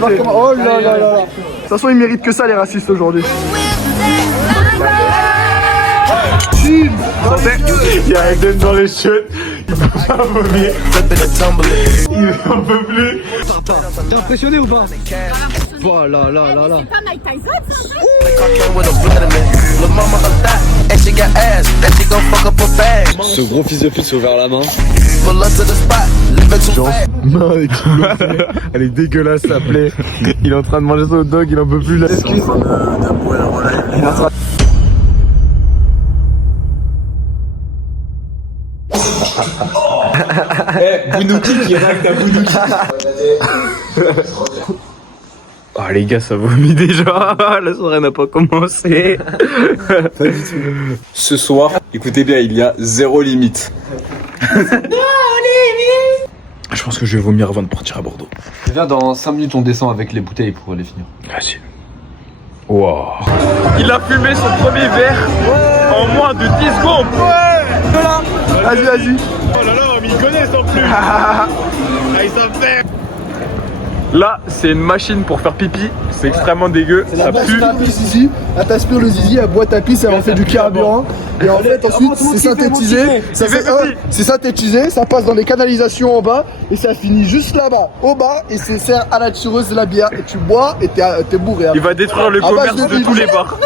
Oh là là là. De toute façon, ils méritent que ça, les racistes, aujourd'hui. Il y a Eden dans les cheveux. Il peut pas vomir. Il en peut plus. T'es impressionné ou pas? Oh là là là là. C'est pas Mike Tyson, Ce gros fils de pute s'est ouvert la main. Elle est dégueulasse, sa plaie. Il est en train de manger son hot dog, il en peut plus là. Excuse. Bounouki qui racte à Bounouki. Oh les gars, ça vomit déjà. La soirée n'a pas commencé. Pas du tout. Ce soir, écoutez bien, il y a zéro limite. Je pense que je vais vomir avant de partir à Bordeaux. Viens, dans 5 minutes, on descend avec les bouteilles pour les finir. Vas-y. Wow. Il a fumé son premier verre en moins de 10 secondes. Voilà. Vas-y, vas-y. Oh là là, mais ils connaissent en plus. Ils savent faire. Là, c'est une machine pour faire pipi. C'est extrêmement dégueu. Ça pue. Ici, là t'aspires le zizi, elle boit ta pisse, elle en fait du carburant. Et en fait, ensuite, c'est synthétisé. C'est synthétisé, ça passe dans les canalisations en bas et ça finit juste là-bas, au bas. Et c'est sert à la tireuse de la bière. Et tu bois et t'es bourré. Il va détruire le commerce de tous les bars.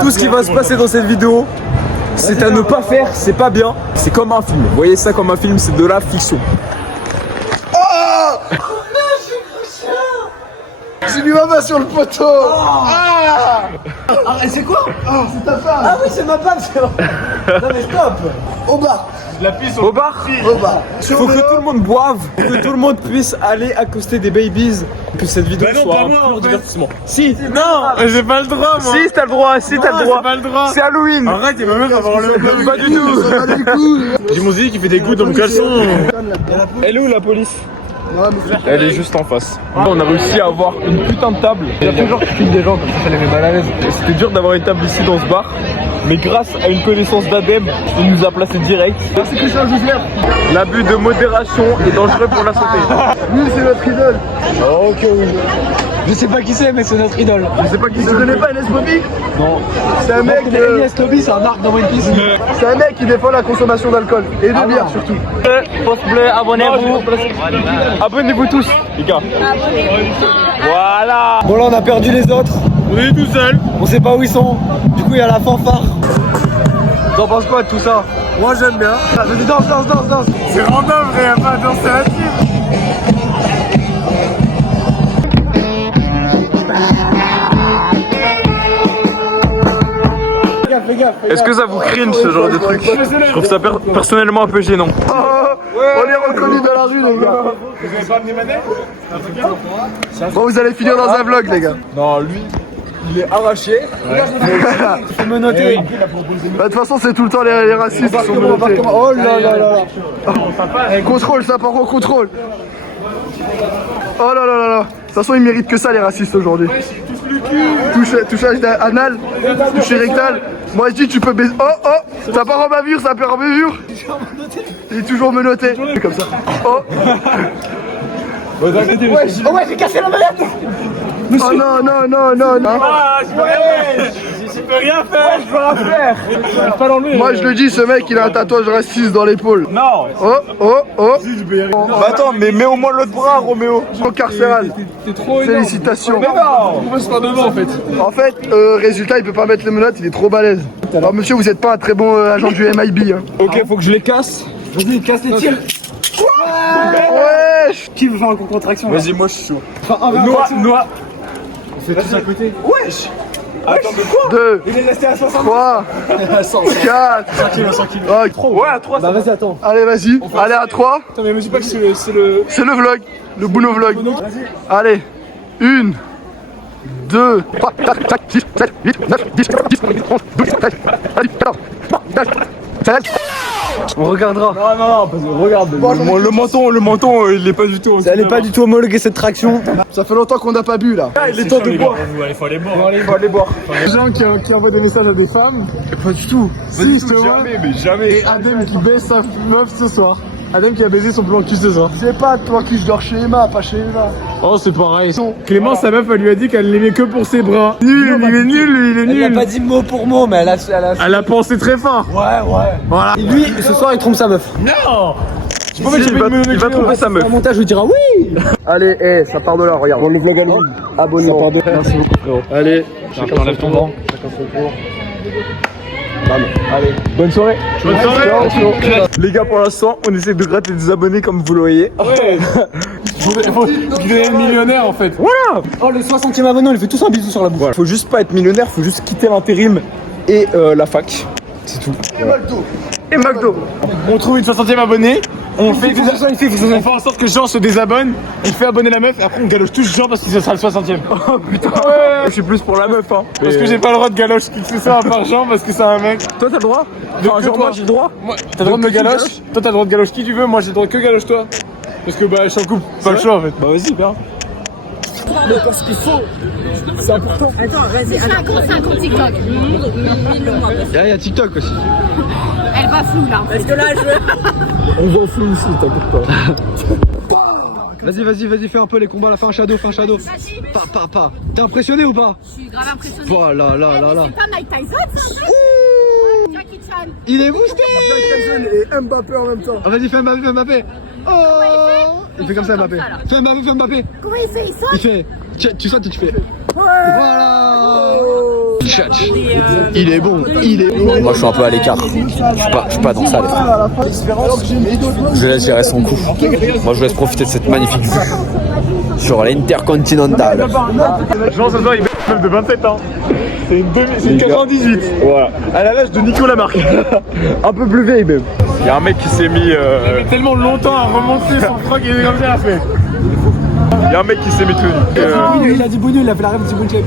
Tout ce qui va se passer dans cette vidéo, c'est à ne pas faire, c'est pas bien. C'est comme un film. Vous voyez ça comme un film, c'est de la fiction. J'ai mis ma main sur le poteau. Ah, et c'est quoi? C'est ta femme. Ah oui, c'est ma femme. Non mais stop. Au bar. Au bar. Au bar. Faut que tout le monde boive, faut que tout le monde puisse aller accoster des babies, que cette vidéo soit un pur divertissement. Si, Non, j'ai pas le droit moi. si t'as le droit, si t'as le droit. J'ai pas le droit. C'est Halloween. Arrête, il va même avoir le Pas du tout. Ça va les couilles. J'ai mon zizi qui fait des gouttes dans le caleçon. Elle est où la police? Elle est juste en face. On a réussi à avoir une putain de table. Il y a toujours qui filment des gens comme ça les met mal à l'aise. C'était dur d'avoir une table ici dans ce bar. Mais grâce à une connaissance d'Adem, il nous a placé direct. C'est Christian Jouffler. L'abus de modération est dangereux pour la santé. Lui, c'est notre idole. Ok, oui. Je sais pas qui c'est, mais c'est notre idole. Je sais pas qui Tu connais pas Enes Bobby? Non. C'est un mec. Enes Bobby, c'est un arc dans One Piece. C'est un mec qui défend la consommation d'alcool et de bière surtout. Post bleu, abonnez-vous. Abonnez-vous tous, les gars. Voilà. Bon, là, on a perdu les autres. On est tout seul. On sait pas où ils sont. Du coup, il y a la fanfare. T'en penses quoi de tout ça? Moi, j'aime bien. Vas-y, danse. C'est random, frère, pas de danser là-dessus. Fais gaffe. Est-ce que ça vous cringe ce genre de truc? Je trouve ça personnellement un peu gênant. On est reconnus dans la rue, les gars. Vous avez pas amené ma nez? Bon, vous allez finir dans un vlog, les gars. Non, lui, il est arraché. Faut me noter. De toute façon, c'est tout le temps les racistes qui sont menottés. Oh là là là là. Contrôle, ça par contre, contrôle. Oh là là là là. De toute façon, ils méritent que ça, les racistes, aujourd'hui. Touchage anal, toucher rectal. Moi, je dis, tu peux baiser. Oh, t'as pas en bavure, ça perd en bavure. Il est toujours menotté. Comme ça. Oh. Ouais, j'ai cassé la manette. Oh non. Ah, je peux rien faire. Je peux rien faire. Pas l'enlever. Moi, je le dis, ce mec, il a un tatouage raciste dans l'épaule. Non. Oh. Bah attends, mais mets au moins l'autre bras, Roméo. Carcéral. T'es trop Félicitations. Mais non. Pourquoi c'est pas devant en fait? En fait, résultat, il peut pas mettre les menottes, il est trop balèze. Alors, monsieur, vous êtes pas un très bon agent du MIB. Hein. Ok, faut que je les casse. Vas-y, casse les tirs. Wesh. Qui veut faire un coup de contraction? Vas-y, moi je suis chaud. Noix. On fait tous à côté. Wesh. Attends, mais quoi? 2, Il est resté à 60. 3, 4. 100 kilos. Ouais, à 3. Bah vas-y, attends. Allez, vas-y. Allez, à 3. Attends, mais me dis pas que c'est le... C'est le vlog. Le boulot vlog. Allez. 1, 2, 3, 4, 5, 6, 7, 8, 9, 10, 11, 12, 13, 14, 15, 16. On regardera. Non, parce que regarde. Le menton, il est pas du tout. Elle est pas du tout homologuée cette traction. Ça fait longtemps qu'on n'a pas bu là. Il est temps de boire. Il faut aller boire. Faut aller boire. Des gens qui envoient des messages à des femmes. Pas du tout. Si, je te vois. Mais jamais. Et Adem qui baisse sa meuf ce soir. Adam qui a baisé son plan cul ce soir. C'est pas toi qui je dors chez Emma, pas chez Emma. Oh, c'est pareil. Clément, sa meuf, elle lui a dit qu'elle l'aimait que pour ses bras. Nul, il est nul, lui, il est Elle nul. n'a pas dit mot pour mot, mais Elle a pensé très fort. Voilà. Et lui, ce soir, il trompe sa meuf. Non. Il va tromper sa meuf. Au montage, je lui dira oui. Allez, ça part de là, regarde. Le vlog à lui. Abonnement. Merci beaucoup, frérot. Allez, Je t'enlève ton banc. allez. Bonne soirée. Bonne soirée. Ciao. Les gars, pour l'instant, on essaie de gratter des abonnés comme vous le voyez. Ouais. Faut devenir millionnaire en fait. Voilà. Oh, le 60e abonné, on lui fait tous un bisou sur la bouche. Voilà. Faut juste pas être millionnaire, faut juste quitter l'intérim et la fac. C'est tout. Et McDo. On trouve une 60e abonné. On fait en sorte que Jean se désabonne. On fait abonner la meuf et après on galoche tous Jean parce que ce sera le 60e. Oh putain. Ouais. Je suis plus pour la meuf, hein. Parce que j'ai pas le droit de galoche qui que ce soit à part Jean parce que c'est un mec. Toi, t'as le droit. Enfin, que genre, toi. moi, j'ai le droit. Moi, t'as le droit de me galoche. Toi t'as le droit de galoche qui tu veux. Moi j'ai le droit que galoche toi. Parce que bah je suis en couple. Pas le choix en fait. Bah, vas-y, bah. Attends, vas-y. C'est un compte TikTok. Mille-le-moi. Il y a TikTok aussi. Elle va flou là. Parce que là, je. On va flou aussi, t'inquiète pas. Vas-y, fais un peu les combats, là, fais un shadow. Vas-y. Pas. T'es impressionné ou pas? Je suis grave impressionnée. Oh là là là là. C'est pas Mike Tyson, ça? Jackie Chan. Il est boosté. Et Mbappé en même temps. Ah, vas-y, fais Mbappé. Oh. Il fait comme ça, Mbappé. Fais Mbappé. Comment il fait? Il saute? Il fait. Tu sautes et tu fais. Voilà. Tchatch. Il est bon. Moi, je suis un peu à l'écart. Je suis pas dans ça, les frères. Je laisse gérer son coup. Moi, je laisse profiter de cette magnifique vue sur l'Intercontinental. Jean, ça se voit, il est même de 27 ans. C'est une 98. Voilà. À l'âge de Nico Lamarque. Un peu plus vieille même. Il y a un mec qui s'est mis. Il met tellement longtemps à remonter son froc et il est comme ça, il a fait. Il y a un mec qui s'est mis tout nu. Il a dit Bougnoul, il a fait la rêve du Bougnoul.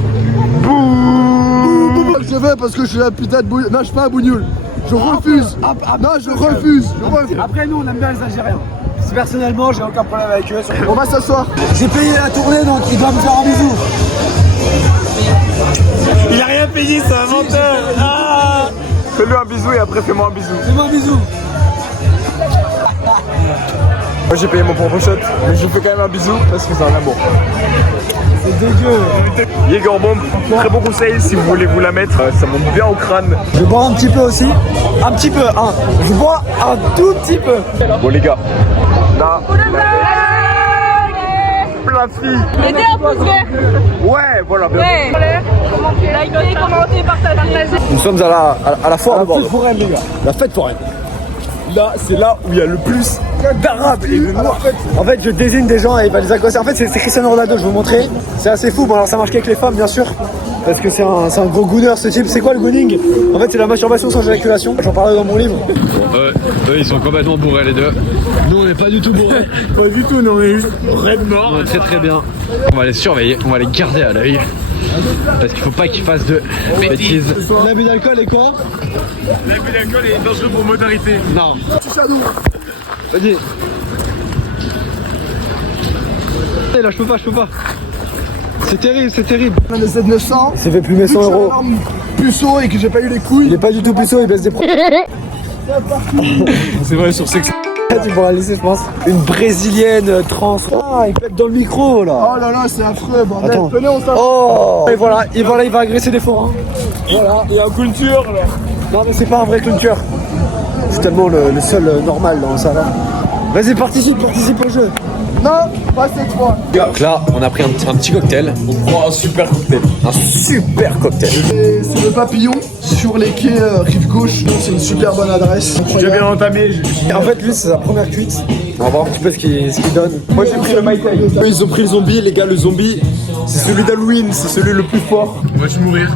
Je vais parce que je suis la putain de bougnoule. Non, je suis pas un bougnoule. Je refuse. Non, je refuse. Après, nous, on aime bien les Algériens. Personnellement, j'ai aucun problème avec eux. On va s'asseoir. J'ai payé la tournée, donc il doit me faire un bisou. Il a rien payé, c'est un menteur. Ah. Fais-lui un bisou et après fais-moi un bisou. Fais-moi un bisou. Moi j'ai payé mon propre shot, mais je vous fais quand même un bisou parce que c'est un amour. C'est dégueu. Jaeger Bomb, très bon conseil si vous voulez vous la mettre, ça monte bien au crâne. Je vais boire un petit peu aussi. Un petit peu, hein. Je bois un tout petit peu. Bon les gars, là, plein de filles. Mettez un pouce vert. Ouais, voilà, bien. Ouais. Likez, commentez, partagez. Nous sommes à la foire de Bordeaux. foraine les gars. La fête foraine. Là, c'est là où il y a le plus d'arabes et de noirs. En fait, je désigne des gens et il va les accoster. En fait, c'est Cristiano Ronaldo, je vais vous montrer. C'est assez fou. Bon, alors ça marche qu'avec les femmes, bien sûr. Parce que c'est un gros gooner ce type. C'est quoi le gooning? En fait, c'est la masturbation sans éjaculation. J'en parlais dans mon livre. Eux ils sont complètement bourrés les deux. Nous on n'est pas du tout bourrés. Pas du tout, non, on est juste red mort. On est très bien. On va les surveiller, on va les garder à l'œil. Parce qu'il faut pas qu'ils fassent de bêtises. L'abus d'alcool est quoi? L'abus d'alcool est dangereux pour motorité. Non. Vas-y. Là, je peux pas. C'est terrible. On a le Z900. C'est fait plumer 100 euros. Puceau et que j'ai pas eu les Il couilles. est pas du tout puceau, il baisse des pro. C'est vrai, sur sexe. Tu pourras laisser, je pense. Une brésilienne trans. Ah, il pète dans le micro là. Oh là là, c'est affreux, bordel. Attends. Venez, on s'en Oh. Et voilà, il va agresser des forains. Voilà, il y a un culture là. Non mais c'est pas un vrai clôture. C'est tellement le seul normal dans ça là. Vas-y, participe au jeu. Non, pas cette fois. Donc là on a pris un petit cocktail. Oh, un super cocktail. Un super cocktail. C'est le papillon sur les quais rive gauche. Donc, c'est une super bonne adresse. J'ai bien entamé. En fait, lui, c'est sa première cuite. On va voir un petit peu ce qu'il donne. Moi j'ai pris le Mai Tai. Eux ils ont pris le zombie, les gars, le zombie, c'est celui d'Halloween, c'est celui le plus fort. Vas-tu mourir?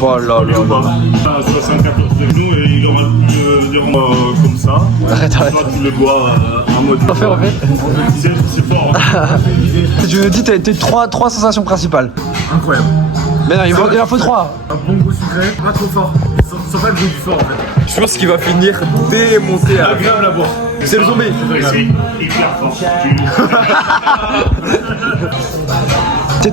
Oh là là là. À 74 de nous et il aura le comme ça. Arrête. Toi, tu le bois en mode. Pas faire en fait. C'est fort. Hein. Tu me dis t'as trois sensations principales. Incroyable. Mais non, il en faut 3. Un bon goût sucré, pas trop fort. Sans pas le goût du fort en fait. Je pense qu'il va finir démonté à. Agréable à boire. C'est le zombie. C'est hyper fort.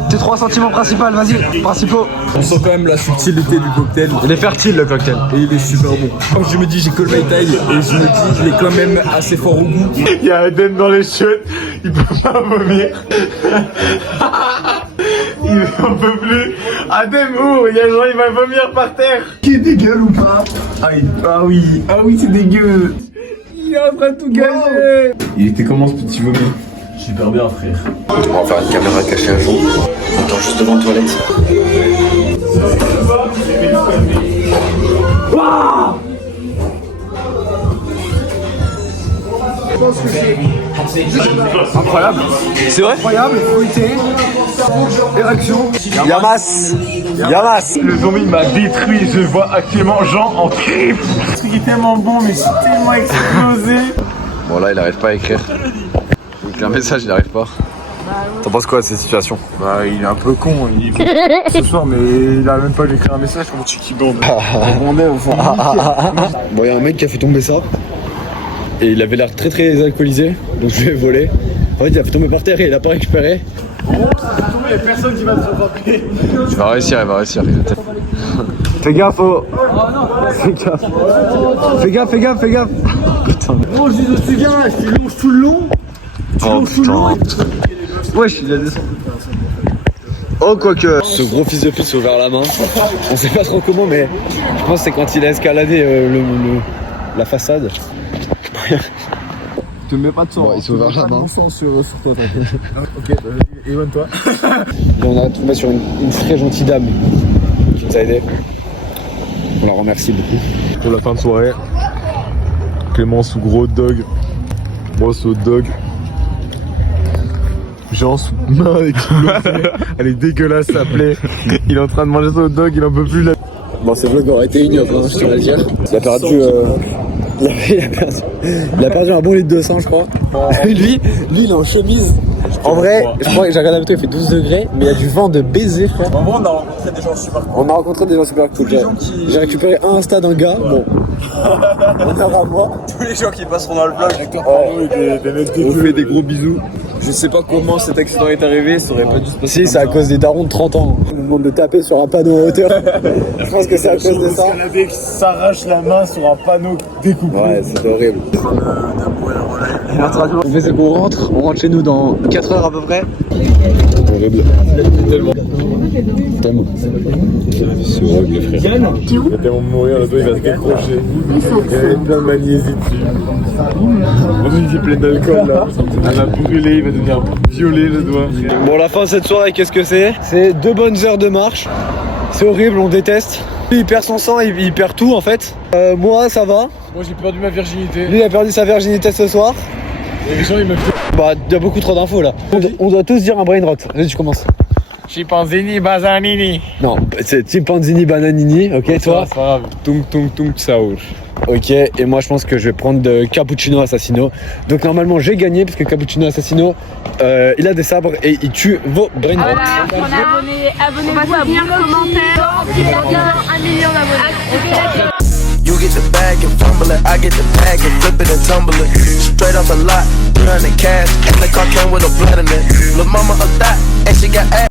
Tes 3 sentiments principaux, vas-y, principaux. On sent quand même la subtilité du cocktail. Il est fertile le cocktail. Et il est super bon. Comme je me dis, j'ai que le Mai Tai et je me dis, il est quand même assez fort au goût. Il y a Adem dans les chiottes, il peut pas vomir. Il en peut plus. Adem, il y a genre, il va vomir par terre. Qui est dégueu ou pas? Ah oui, c'est dégueu. Il est en train de tout gâcher. Il était comment ce petit vomi? Super bien, frère. On va faire une caméra cachée à fond. Attends, juste devant la toilette. Incroyable. C'est vrai? Incroyable, fruité, érection. Yamas. Le zombie m'a détruit, je vois actuellement Jean en trip. Ce truc est tellement bon, mais c'est tellement explosé. Bon là il arrive pas à écrire. Il écrit un message, il arrive pas. T'en penses quoi de cette situation? Bah, il est un peu con, il ce soir, mais il a même pas écrit un message pour qui bande. Bon, il y a un mec qui a fait tomber ça. Et il avait l'air très très alcoolisé. Donc je lui ai volé. En fait, il a fait tomber par terre et il a pas récupéré. Il y a personne qui va te rattraper. Il va réussir. Fais gaffe, oh. Fais gaffe. Putain. Oh, je suis bien là, je longe tout le long. Wesh, il a descendu. Oh, quoique. Ce gros fils de pute s'est ouvert la main. On sait pas trop comment, mais je pense que c'est quand il a escaladé la façade. Te mets pas de sang. Bon, il s'est ouvert la main. Sang sur toi, Ok, éloigne-toi. Et on a tombé sur une très gentille dame qui nous a aidés. On la remercie beaucoup. Pour la fin de soirée, Clément sous gros hot dog, moi sous hot dog. Jean sous main explosée. Elle est dégueulasse sa plaie. Il est en train de manger son hot dog, il en peut plus là. Bon, ce vlog aurait été ignoble, hein, je tiens à le dire. Il a perdu. Il a perdu un bon litre de sang, je crois. lui, il est en chemise. En vrai, je crois que j'ai regardé la photo, il fait 12 degrés, mais il y a du vent de baiser, frère. En vrai, on a rencontré des gens super cool. On a rencontré des gens super cool. J'ai récupéré un Insta d'un gars. Bon, on aura moi. Tous les gens qui passeront dans le vlog. On fait des gros bisous. Je sais pas comment cet accident est arrivé, ça aurait pas dû se passer. Si, c'est à cause des darons de 30 ans. On nous demande de taper sur un panneau en hauteur. Je pense que c'est à cause de ça. Escalader qui s'arrache la main sur un panneau découpé. Ouais, c'est horrible. On fait c'est qu'on rentre chez nous dans 4 heures à peu près. Horrible. Tellement. C'est horrible, les frères. Il va tellement mourir, le doigt il va se décrocher. Il y avait plein de magnésie dessus. On dit plein d'alcool là. Elle va brûler, il va devenir violet le doigt. Bon, la fin de cette soirée, qu'est-ce que c'est? C'est 2 bonnes heures de marche. C'est horrible, on déteste. Lui, il perd son sang, il perd tout en fait. Moi, ça va. Moi j'ai perdu ma virginité. Lui, il a perdu sa virginité ce soir. Et les gens ils me font. Bah, il y a beaucoup trop d'infos là. On doit tous dire un brain rot. Vas-y, tu commences. Chimpanzini Bazanini. Non, c'est Chimpanzini Bananini, ok, toi? C'est pas grave. Tung tung tung saour. Ok, et moi je pense que je vais prendre de Cappuccino Assassino. Donc normalement j'ai gagné parce que Cappuccino Assassino il a des sabres et il tue vos brain rot. Abonnez-vous, à bien commentaire. 1 million d'abonnés. You get the bag and fumble it, I get the bag and flip it and tumble it. Straight off the lot, 300 cash, and the car came with a blood in it. Lil' mama a thot, and she got ass.